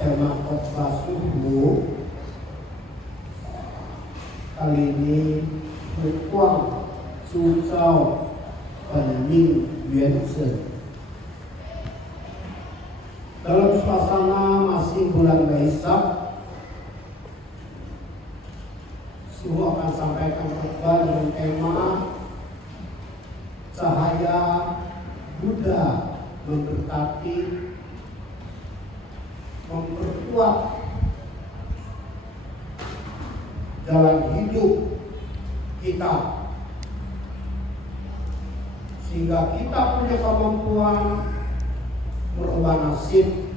tema khotbah subuh kali ini berkuang Suzhou Penming Yuanzhen. Dalam suasana masih bulan Waisak, Suhu akan sampaikan khotbah dengan tema cahaya Buddha memberkati, memperkuat jalan hidup kita, sehingga kita punya kemampuan merubah nasib.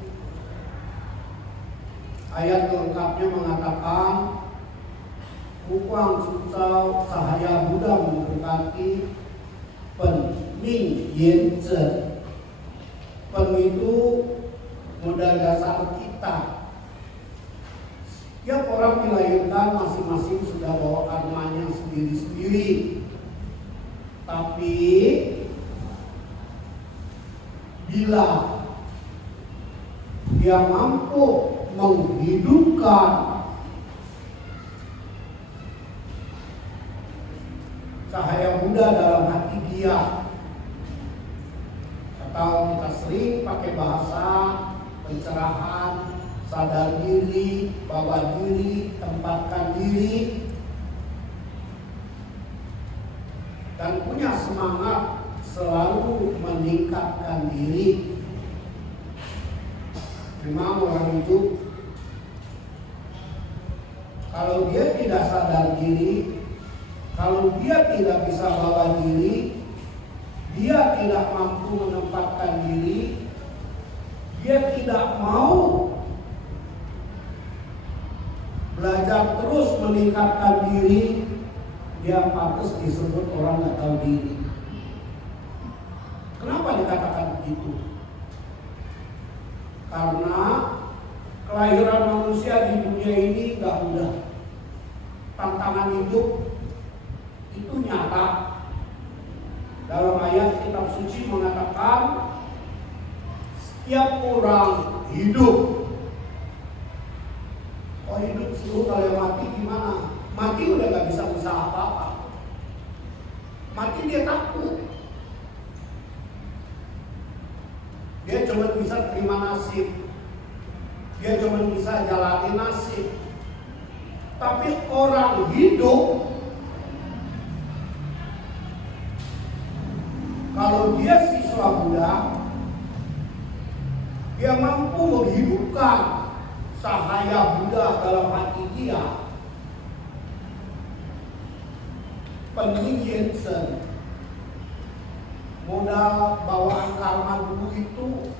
Ayat lengkapnya mengatakan, Hukuang Suzhou cahaya Buddha memberkati Penming Yuanzhen. Pen itu modal dasar kita. Setiap orang dilahirkan masing-masing sudah bawa karmanya sendiri-sendiri. Tapi bila dia mampu menghidupkan cahaya Buddha dalam hati dia, atau kita sering pakai bahasa pencerahan, sadar diri, bawa diri, tempatkan diri, dan punya semangat selalu meningkatkan diri. Memang orang itu kalau dia tidak sadar diri, kalau dia tidak bisa bawa diri, dia tidak mampu menempatkan diri, dia tidak mau belajar terus meningkatkan diri, dia pantas disebut orang nggak tahu diri. Kenapa dikatakan begitu? Karena kelahiran manusia di dunia ini nggak mudah. Tantangan hidup itu nyata. Dalam ayat kitab suci mengatakan setiap orang hidup. Oh, hidup seluruh, kalau mati gimana? Mati udah gak bisa usaha apa-apa. Mati dia takut. Dia cuma bisa terima nasib. Dia cuma bisa jalani nasib. Tapi orang hidup, kalau dia siswa Buddha, dia mampu menghidupkan cahaya Buddha dalam hati dia. Penming Yuanzhen, modal bawaan karma dulu itu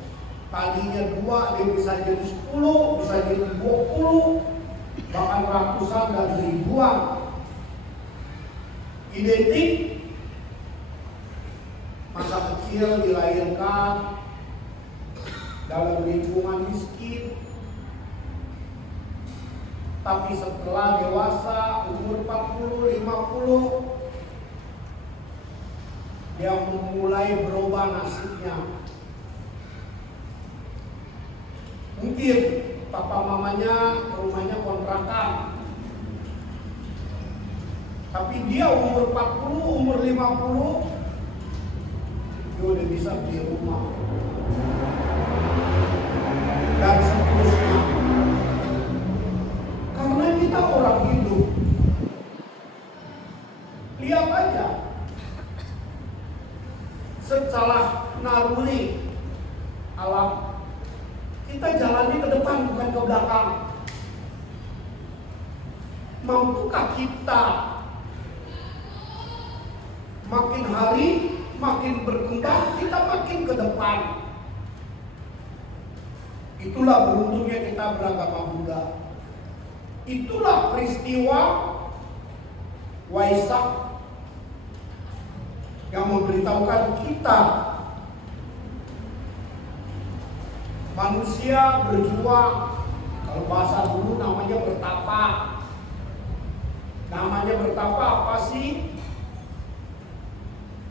tadinya 2, dia bisa jadi 10, bisa jadi 20, bahkan ratusan dan ribuan. Identik masa kecil dilahirkan dalam lingkungan miskin, tapi setelah dewasa umur 40, 50, dia memulai berubah nasibnya. Mungkin papa mamanya rumahnya kontrakan, tapi dia umur 40, umur 50, dia udah bisa beli rumah dan seterusnya. Karena kita orang hidup, lihat aja secara naluri alam, kita jalani ke depan bukan ke belakang. Mampukah kita makin hari makin berkembang, kita makin ke depan? Itulah beruntungnya kita beragama Buddha. Itulah peristiwa Waisak yang memberitahukan kita manusia berjuang. Kalau bahasa dulu namanya bertapa. Namanya bertapa apa sih?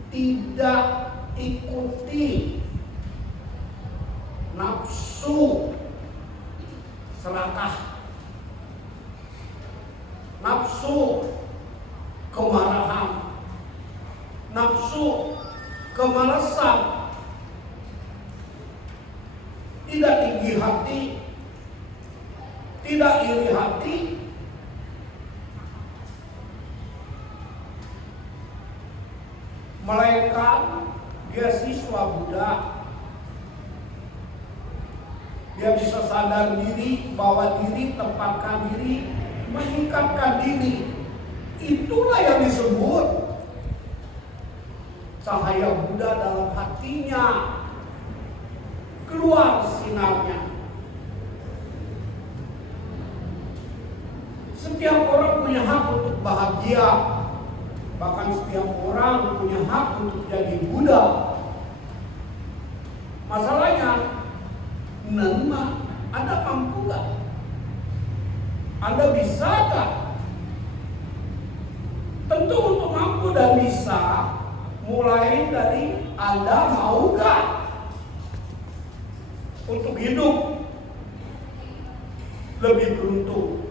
Tidak ikuti nafsu, serakah, nafsu kemarahan, nafsu kemalasan, tidak tinggi hati, tidak iri hati, melainkan dia siswa Buddha. Dia bisa sadar diri, bawa diri, tempatkan diri, meningkatkan diri. Itulah yang disebut cahaya Buddha dalam hatinya, keluar sinarnya. Setiap orang punya hak untuk bahagia. Bahkan setiap orang punya hak untuk jadi Buddha. Masalahnya, Anda mampu gak? Anda bisa gak? Tentu untuk mampu dan bisa, mulai dari Anda mau gak untuk hidup lebih beruntung.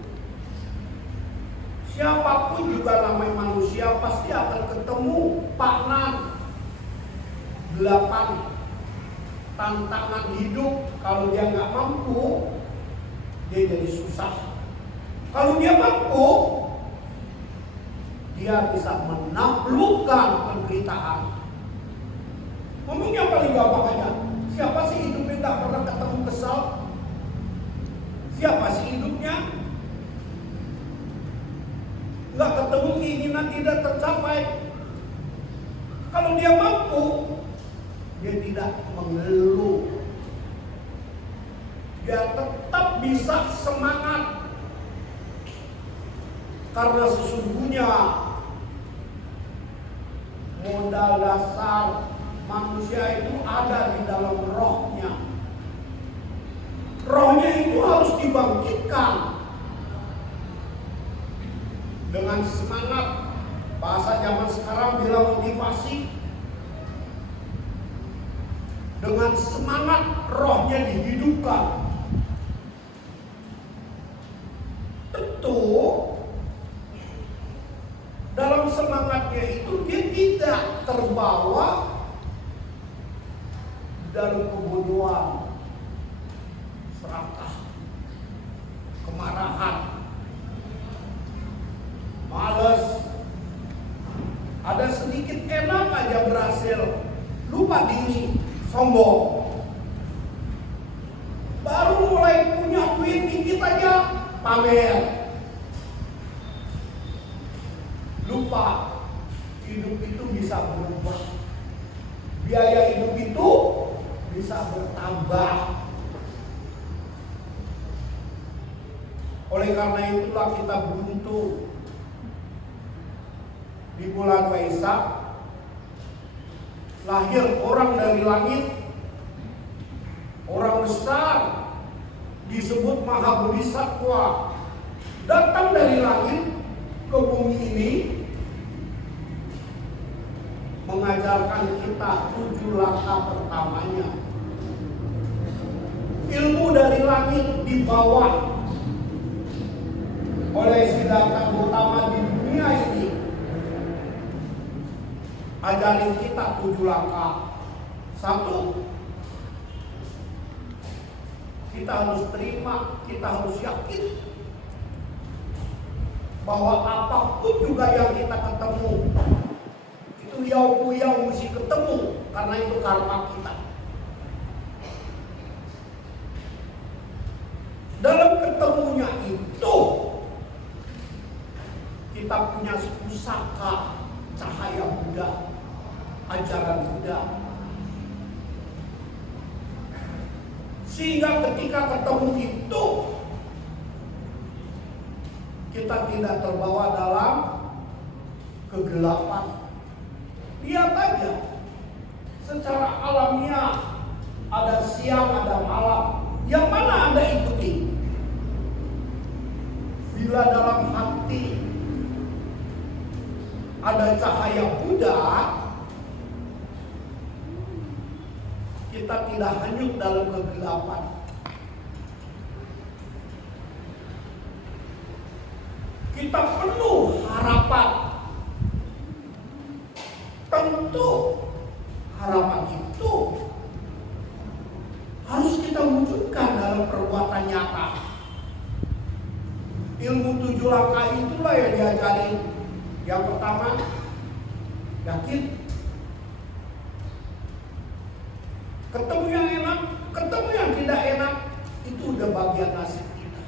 Siapapun juga namanya manusia pasti akan ketemu paknan 8 tantangan hidup. Kalau dia nggak mampu, dia jadi susah. Kalau dia mampu, dia bisa menaklukkan penderitaan. Ngomongnya paling gampang aja. Siapa sih hidupnya nggak pernah ketemu kesal? Siapa sih hidupnya nggak ketemu keinginan tidak tercapai? Kalau dia mampu, dia tidak mengeluh. Dia tetap bisa semangat. Karena sesungguhnya modal dasar manusia itu ada di dalam rohnya. Rohnya itu harus dibangkitkan dengan semangat. Bahasa zaman sekarang bilang motivasi. Dengan semangat rohnya dihidupkan. Tentu dalam semangatnya itu dia tidak terbawa dalam kebodohan, serakah, kemarahan, malas. Ada sedikit enak aja berhasil, lupa diri, sombong. Baru mulai punya duit dikit aja, pamer. Lupa hidup itu bisa berubah. Biaya hidup itu bisa bertambah. Oleh karena itulah kita beruntung. Di bulan Waisak lahir orang dari langit, orang besar disebut Maha Bodhisattva, datang dari langit ke bumi ini mengajarkan kita 7 langkah pertamanya. Ilmu dari langit dibawa oleh Siddhartha Gautama di dunia ini. Ajarin kita 7 langkah. 1, kita harus terima, kita harus yakin bahwa apapun juga yang kita ketemu itu yang mesti ketemu, karena itu karma kita. Dalam ketemunya itu kita punya pusaka cahaya Buddha, ajaran Buddha. Sehingga ketika ketemu itu kita tidak terbawa dalam kegelapan. Lihat aja, secara alamiah ada siang, ada malam. Yang mana Anda ikuti? Bila dalam hati ada cahaya Buddha, kita tidak hanyut dalam kegelapan. kita perlu harapan. Tentu harapan itu harus kita wujudkan dalam perbuatan nyata. Ilmu 7 langkah itulah yang diajarin. Yang pertama, yakin. Ketemu yang enak, ketemu yang tidak enak, itu udah bagian nasib kita.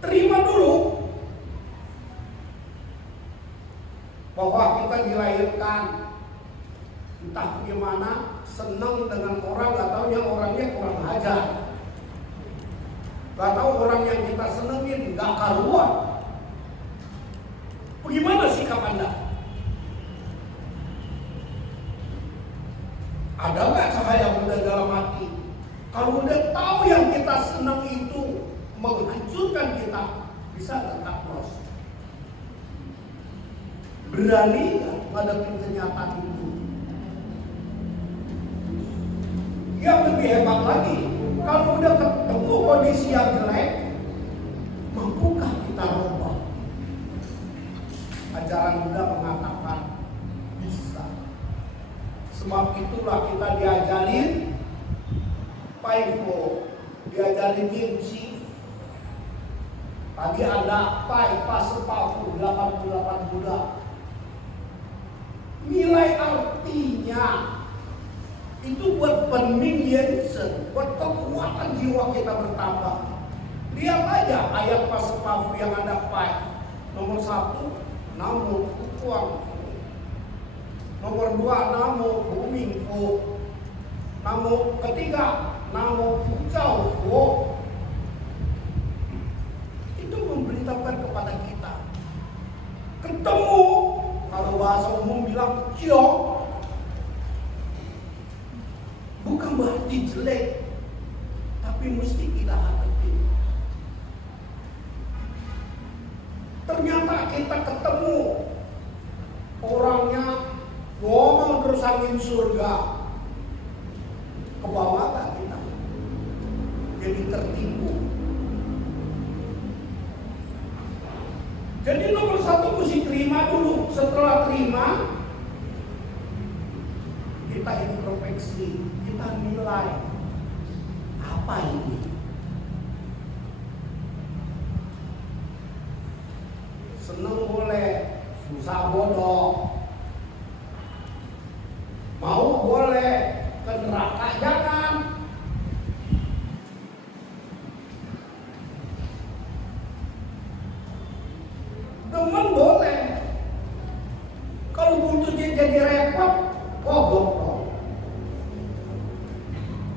Terima dulu bahwa kita dilahirkan, entah bagaimana, senang dengan orang, gak tahu yang orangnya kurang ajar. Gak tahu orang yang kita senengin gak karuan. Bagaimana sikap Anda? Ada gak cahaya Buddha dalam hati? Kalau udah tahu yang kita senang itu menghancurkan kita, bisa tetap los. Berani gak menghadapi kenyataan itu? Yang lebih hebat lagi, kalau udah ketemu kondisi yang jelek, mampukah kita rubah? Ajaran Buddha mengatakan bisa. Sebab itulah kita diajarin Paivo, diajarin Yingxi. Tadi ada Pai, Pasepafu, 88 Buddha. Nilai artinya itu buat bening Yensen, buat kekuatan jiwa kita bertambah. Lihat aja ayat Pasepafu yang ada Pai. Nomor 1, Namo Kukuang. Nomor 2, Namo Bumingko. Namo ketiga, Namo Pucau Ko. Itu memberitahukan kepada kita. Ketemu, kalau bahasa umum bilang ciok, bukan berarti jelek, tapi mesti kita hadapi. Ternyata kita ketemu orangnya ngomong terus angin surga, ke bawah gak kita? Jadi tertipu. Jadi nomor 1 mesti terima dulu. Setelah terima, kita introspeksi, kita nilai apa ini. Senang boleh, susah bodoh. Mau boleh, ke neraka jangan. Teman boleh. Kalau buntutnya jadi repot, goblok.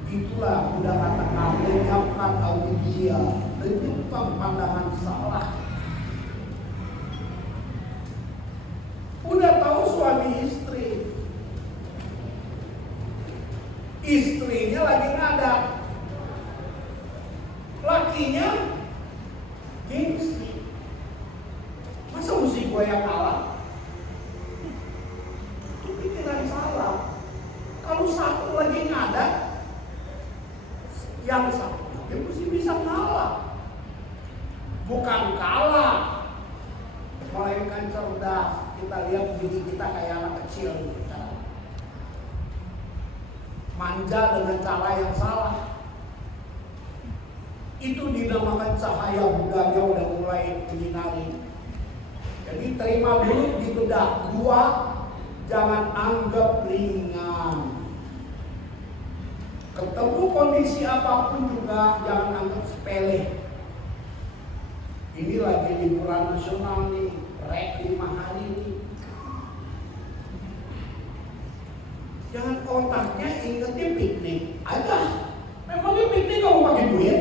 Itulah udah katakan menyiapkan audia, menyiapkan pandangan salah. Udah tahu suami istri, istrinya lagi ngadak, lakinya gengsi. Masa mesti gue yang kalah? Itu pikiran salah. Kalau satu lagi ngadak, yang satu dia mesti bisa ngalah. Bukan kalah, melainkan cerdas. Kita lihat diri kita kayak anak kecil gitu. Manja dengan cara yang salah. Itu dinamakan cahaya Buddha-nya udah mulai menyinari. Jadi terima dulu, dibedah. 2, jangan anggap ringan. Ketemu kondisi apapun juga jangan anggap sepele. Ini lagi liburan nasional nih, rek 5 hari nih. Jangan otaknya ingetnya piknik aja. Memangnya piknik kamu pakai duit?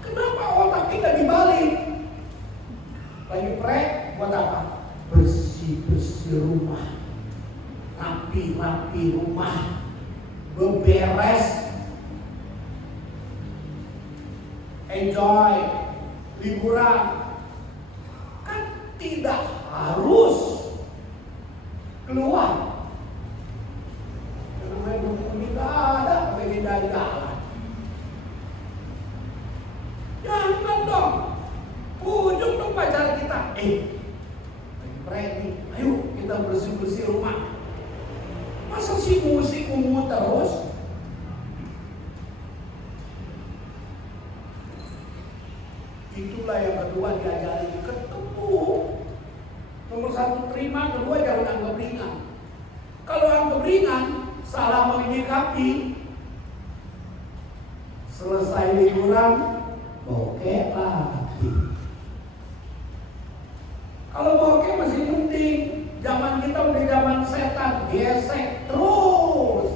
Kenapa otaknya nggak dibalik? Lagi prek buat apa? Bersih-bersih rumah, rapi-rapi rumah, beberes, enjoy, liburan. Kan tidak harus keluar. Namanya ini gak ada pengen jalan. ready, ayo kita bersih-bersih rumah. Masa sih musik ungu terus? Itulah yang kedua diajari, ketemu. Nomor satu terima, kedua jangan anggap ringan. Kalau anggap ringan, salah menyikapi. Selesai liburan, bokeh lagi. Kalau bokeh masih penting. Zaman kita udah zaman setan, gesek terus.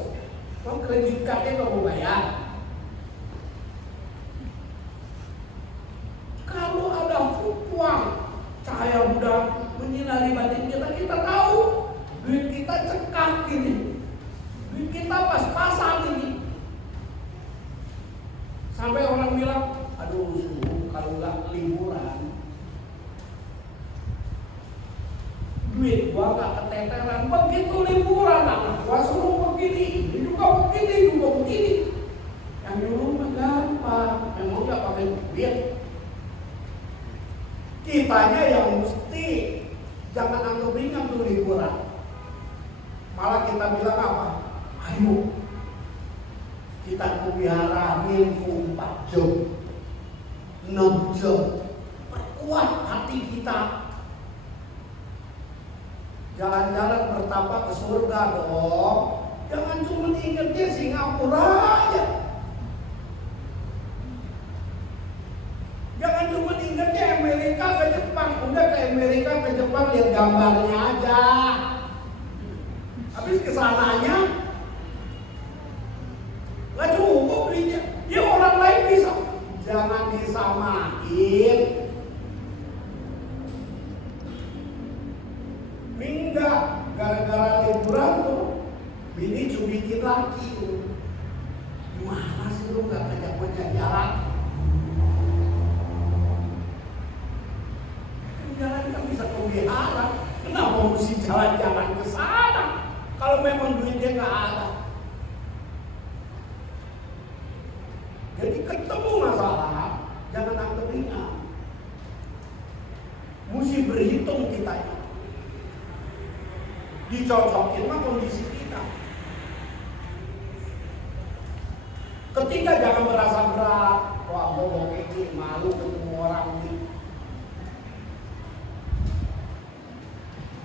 Kredit cardnya kamu bayar. Kalau ada uang, cahaya udah menyinari batin kita, kita tahu duit kita cekak ini, duit kita pas-pasan ini. Sampai orang bilang, aduh kalau nggak liburan, duit gua nggak keteteran. Begitu liburan, anak gua suruh begini, ini juga begini. Yang nyuruh mah gampang, memang nggak pakai duit. Kitanya yang mesti jangan anggap ringan tuh liburan. Malah kita bilang apa? Ayo kita pelihara minggu 4 jam, 6 jam, perkuat hati kita. Jalan-jalan bertapa ke surga dong. Jangan cuma ingatnya Singapura aja. Jangan cuma ingatnya Amerika ke Jepang. Udah ke Amerika ke Jepang lihat gambarnya aja. Habis kesananya nggak cukup duitnya. Ya orang lain bisa. Jangan disamain. Enggak, gara-gara liburan tuh bini cubitin lagi tuh. Gimana sih lu gak ngajak jalan? Jalan kan bisa pelihara. Kenapa mesti jalan-jalan ke sana? Kalau memang duitnya nggak ada. Jadi ketemu masalah, jangan anggap ringan. Mesti berhitung kitanya. Dicocokin mah kondisi kita. Ketiga, jangan merasa berat. Wah, bohong ini malu ketemu orang ini.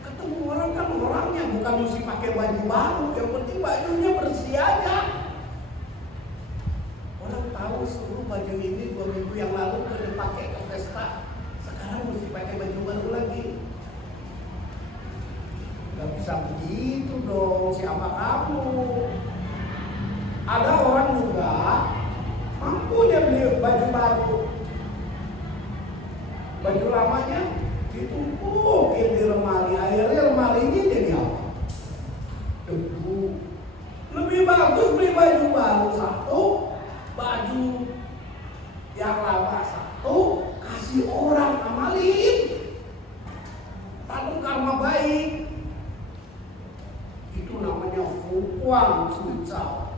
Ketemu orang kan orangnya, bukan mesti pakai baju baru. Yang penting bajunya bersih aja. Orang tahu seluruh baju ini 2 minggu yang lalu udah pakai ke pesta. Sekarang mesti pakai baju baru lagi. Gak bisa begitu dong, siapa kamu? Ada orang juga mampu dia beli baju baru. Baju lamanya ditumpukin di lemari. Akhirnya lemari ini jadi apa? Debu. Lebih bagus beli baju baru satu, baju yang lama satu, kasih orang, amalin. Tanam karma baik. Itu namanya fukuang cucau.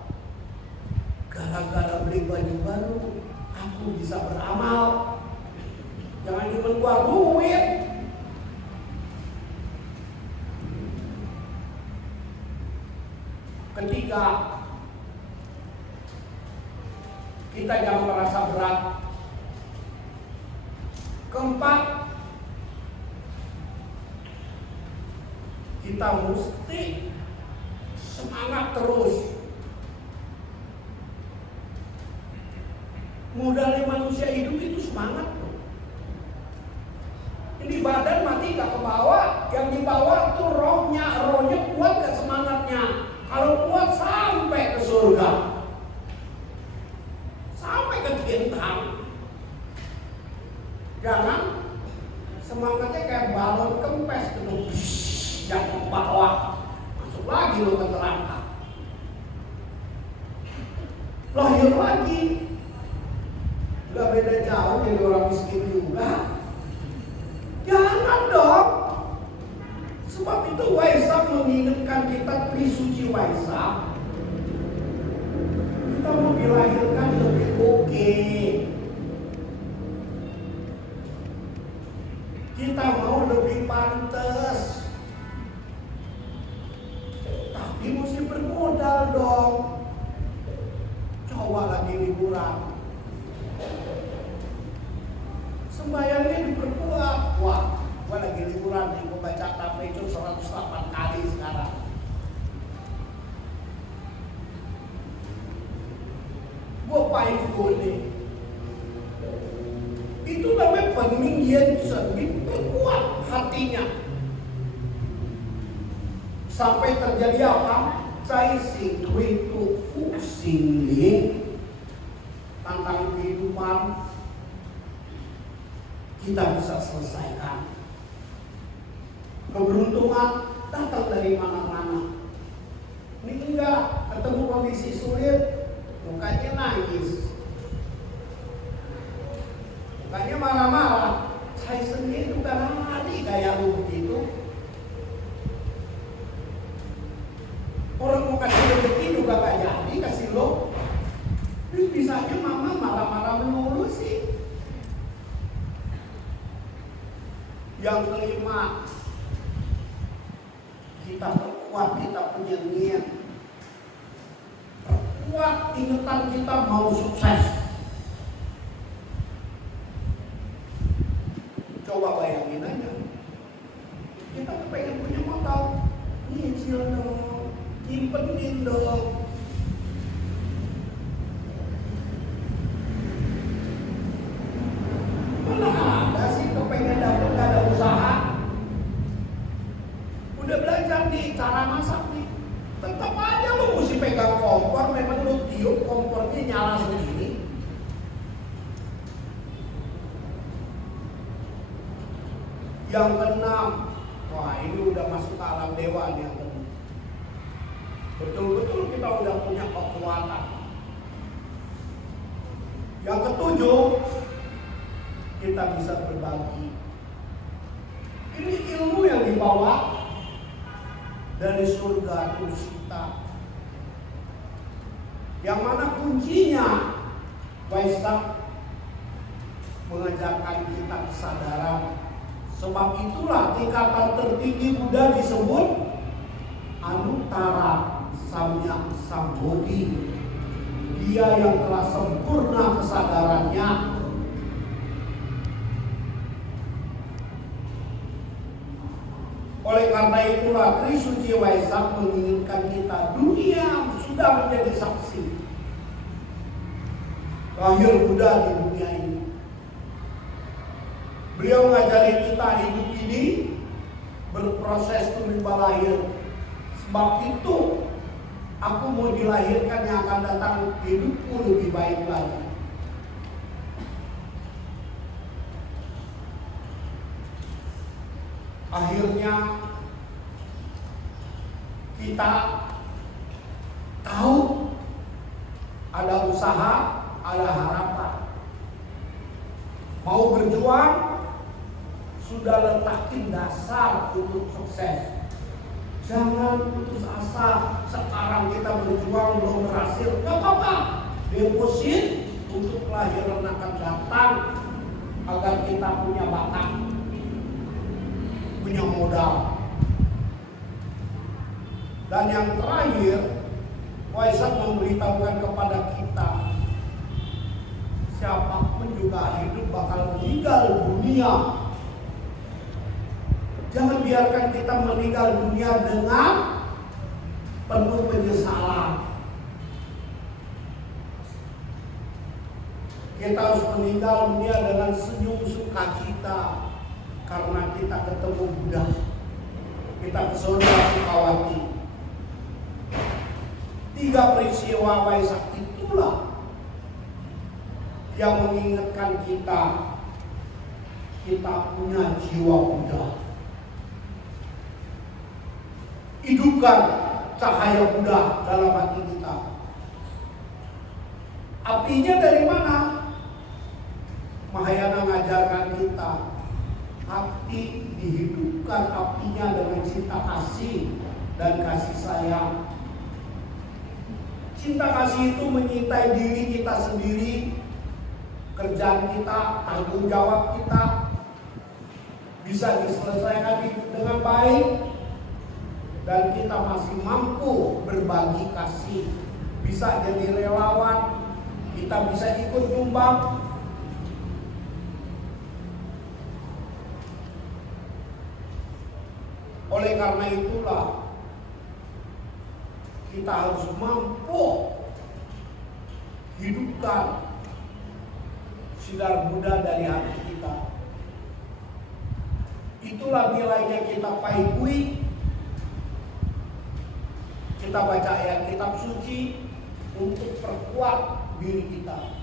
Gara-gara beli baju baru, aku bisa beramal. Jangan cuma keluar duit. Ketiga, kita jangan merasa berat. Keempat, kita mesti semangat terus. Modalnya manusia hidup itu semangat. Ini badan mati gak ke bawah, yang di bawah itu rohnya kuat gak semangatnya. Kalau kuat sampai ke surga, sampai ke bintang. Jangan semangatnya kayak balon kempes gitu, jatuh ke bawah, masuk lagi lo ke neraka, lahir lagi. Gak beda jauh jadi orang miskin juga. Jangan dong. Sebab itu Waisak mengingatkan kita Trisuci Waisak. Kita mau dilahirkan lebih oke. Kita mau lebih pantas. powerful nih. Itu namanya peninggian diperkuat hatinya. Sampai terjadi apa? Cai si itu fungsi tentang kehidupan kita bisa selesaikan. Keberuntungan datang dari mana-mana. Ini enggak ketemu kondisi sulit, mukanya nangis, mukanya marah-marah. Saya sendiri bukan hari kayak lu begitu. Orang mau kasih rezeki juga gak jadi kasih lo. Terus bisanya mama marah-marah melulu sih. Yang kelima, kita perkuat, kita punya niat. Perkuat ingatan kita mau sukses. Coba bayangin aja. Kita pengen punya modal. Nyicil dong, nyimpenin dong. Mana ada sih kepengen dapet gak ada usaha? Udah belajar nih cara masak nih, tetap aja lu mesti pegang kompor. Memang lu tiup kompornya nyala sendiri. Yang keenam, wah ini udah masuk ke alam dewa nih yang keenam. Betul-betul kita udah punya kekuatan. Yang ketujuh, kita bisa berbagi. Ini ilmu yang dibawa dari surga kita. Yang mana kuncinya Waisak mengajarkan kita kesadaran. Sebab itulah tingkatan tertinggi Buddha disebut Anuttara Samyak Sambodhi. Dia yang telah sempurna kesadarannya. Oleh karena itulah Trisuci Waisak menginginkan kita, dunia sudah menjadi saksi lahir Buddha di dunia ini. Beliau mengajari kita hidup ini berproses tumbuh lahir. Sebab itu aku mau dilahirkan yang akan datang hidupku lebih baik lagi. Akhirnya kita tahu ada usaha, ada harapan. Mau berjuang, sudah letakin dasar untuk sukses. Jangan putus asa. Sekarang kita berjuang belum berhasil, gak apa-apa. Deposit untuk kelahiran akan datang, agar kita punya bakat, punya modal. Dan yang terakhir, Waisak memberitahukan kepada kita, siapapun juga hidup bakal meninggal dunia. Jangan biarkan kita meninggal dunia dengan penuh penyesalan. Kita harus meninggal dunia dengan senyum sukacita karena kita ketemu Buddha. Kita ke surga Sukawati. 3 peristiwa Waisak itulah yang mengingatkan kita punya jiwa Buddha. Hidupkan cahaya Buddha dalam hati kita. Apinya dari mana? Mahayana mengajarkan kita, hati dihidupkan apinya dengan cinta kasih dan kasih sayang. Cinta kasih itu menyintai diri kita sendiri, kerjaan kita, tanggung jawab kita bisa diselesaikan dengan baik, dan kita masih mampu berbagi kasih, bisa jadi relawan, kita bisa ikut nyumbang. Oleh karena itulah kita harus mampu hidupkan sinar Buddha dari hati kita. Itulah nilainya kita paikui. Kita baca ayat kitab suci untuk perkuat diri kita.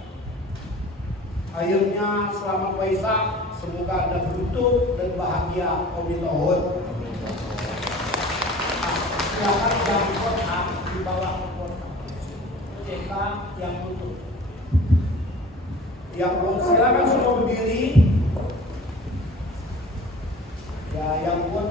Akhirnya selamat Waisak, semoga Anda beruntung dan bahagia. Amin. Silakan yang kotak di bawah kotak. CK yang tutup. Yang belum silakan semua berdiri. Ya, yang buat